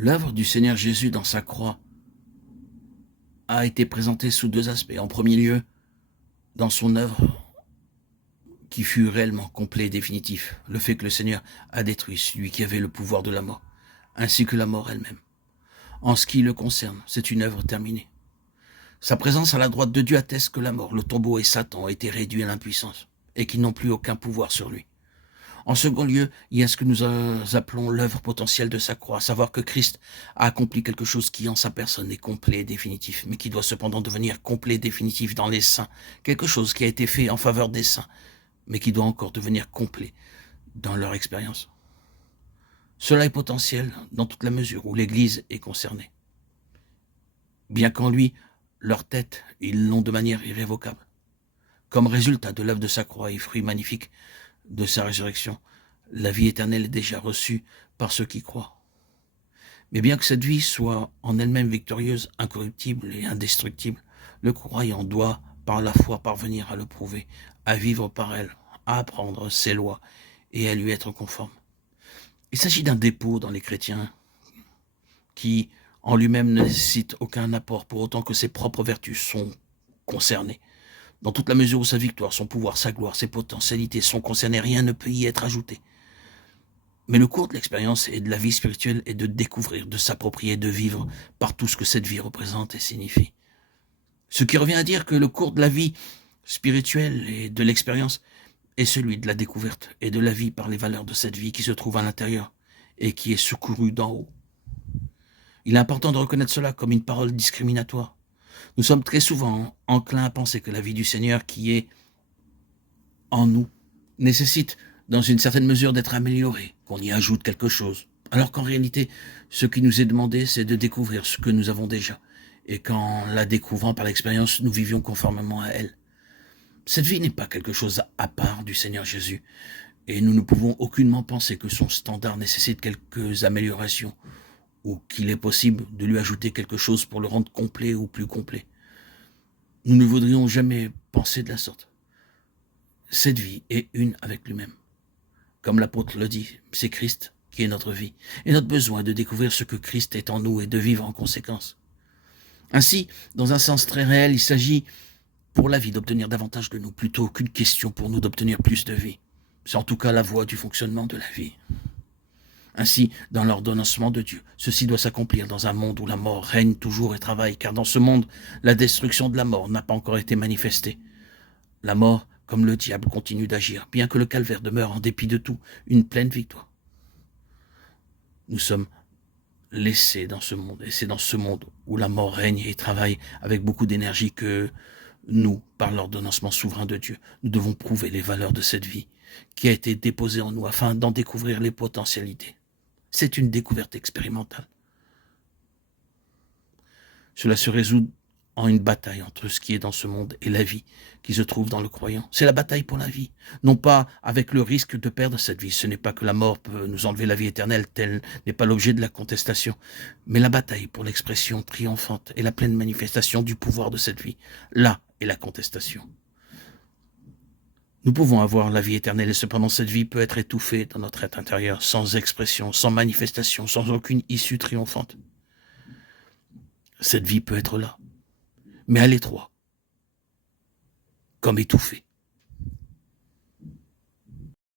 L'œuvre du Seigneur Jésus dans sa croix a été présentée sous deux aspects. En premier lieu, dans son œuvre qui fut réellement complet et définitif, le fait que le Seigneur a détruit celui qui avait le pouvoir de la mort, ainsi que la mort elle-même. En ce qui le concerne, c'est une œuvre terminée. Sa présence à la droite de Dieu atteste que la mort, le tombeau et Satan ont été réduits à l'impuissance et qu'ils n'ont plus aucun pouvoir sur lui. En second lieu, il y a ce que nous appelons l'œuvre potentielle de sa croix, à savoir que Christ a accompli quelque chose qui en sa personne est complet et définitif, mais qui doit cependant devenir complet et définitif dans les saints, quelque chose qui a été fait en faveur des saints, mais qui doit encore devenir complet dans leur expérience. Cela est potentiel dans toute la mesure où l'Église est concernée. Bien qu'en lui, leur tête, ils l'ont de manière irrévocable. Comme résultat de l'œuvre de sa croix et fruit magnifique de sa résurrection, la vie éternelle est déjà reçue par ceux qui croient. Mais bien que cette vie soit en elle-même victorieuse, incorruptible et indestructible, le croyant doit, par la foi, parvenir à le prouver, à vivre par elle, à apprendre ses lois et à lui être conforme. Il s'agit d'un dépôt dans les chrétiens qui, en lui-même, ne nécessite aucun apport pour autant que ses propres vertus sont concernées. Dans toute la mesure où sa victoire, son pouvoir, sa gloire, ses potentialités sont concernées, rien ne peut y être ajouté. Mais le cours de l'expérience et de la vie spirituelle est de découvrir, de s'approprier, de vivre par tout ce que cette vie représente et signifie. Ce qui revient à dire que le cours de la vie spirituelle et de l'expérience est celui de la découverte et de la vie par les valeurs de cette vie qui se trouve à l'intérieur et qui est secourue d'en haut. Il est important de reconnaître cela comme une parole discriminatoire. Nous sommes très souvent enclins à penser que la vie du Seigneur qui est en nous nécessite dans une certaine mesure d'être améliorée, qu'on y ajoute quelque chose. Alors qu'en réalité, ce qui nous est demandé, c'est de découvrir ce que nous avons déjà. Et qu'en la découvrant par l'expérience, nous vivions conformément à elle. Cette vie n'est pas quelque chose à part du Seigneur Jésus. Et nous ne pouvons aucunement penser que son standard nécessite quelques améliorations ou qu'il est possible de lui ajouter quelque chose pour le rendre complet ou plus complet. Nous ne voudrions jamais penser de la sorte. Cette vie est une avec lui-même. Comme l'apôtre le dit, c'est Christ qui est notre vie, et notre besoin de découvrir ce que Christ est en nous et de vivre en conséquence. Ainsi, dans un sens très réel, il s'agit pour la vie d'obtenir davantage de nous, plutôt qu'une question pour nous d'obtenir plus de vie. C'est en tout cas la voie du fonctionnement de la vie. Ainsi, dans l'ordonnancement de Dieu, ceci doit s'accomplir dans un monde où la mort règne toujours et travaille, car dans ce monde, la destruction de la mort n'a pas encore été manifestée. La mort, comme le diable, continue d'agir, bien que le calvaire demeure en dépit de tout, une pleine victoire. Nous sommes laissés dans ce monde, et c'est dans ce monde où la mort règne et travaille avec beaucoup d'énergie que nous, par l'ordonnancement souverain de Dieu, nous devons prouver les valeurs de cette vie qui a été déposée en nous afin d'en découvrir les potentialités. C'est une découverte expérimentale. Cela se résout en une bataille entre ce qui est dans ce monde et la vie qui se trouve dans le croyant. C'est la bataille pour la vie, non pas avec le risque de perdre cette vie. Ce n'est pas que la mort peut nous enlever la vie éternelle, tel n'est pas l'objet de la contestation, mais la bataille pour l'expression triomphante et la pleine manifestation du pouvoir de cette vie. Là est la contestation. Nous pouvons avoir la vie éternelle et cependant cette vie peut être étouffée dans notre être intérieur, sans expression, sans manifestation, sans aucune issue triomphante. Cette vie peut être là, mais à l'étroit, comme étouffée.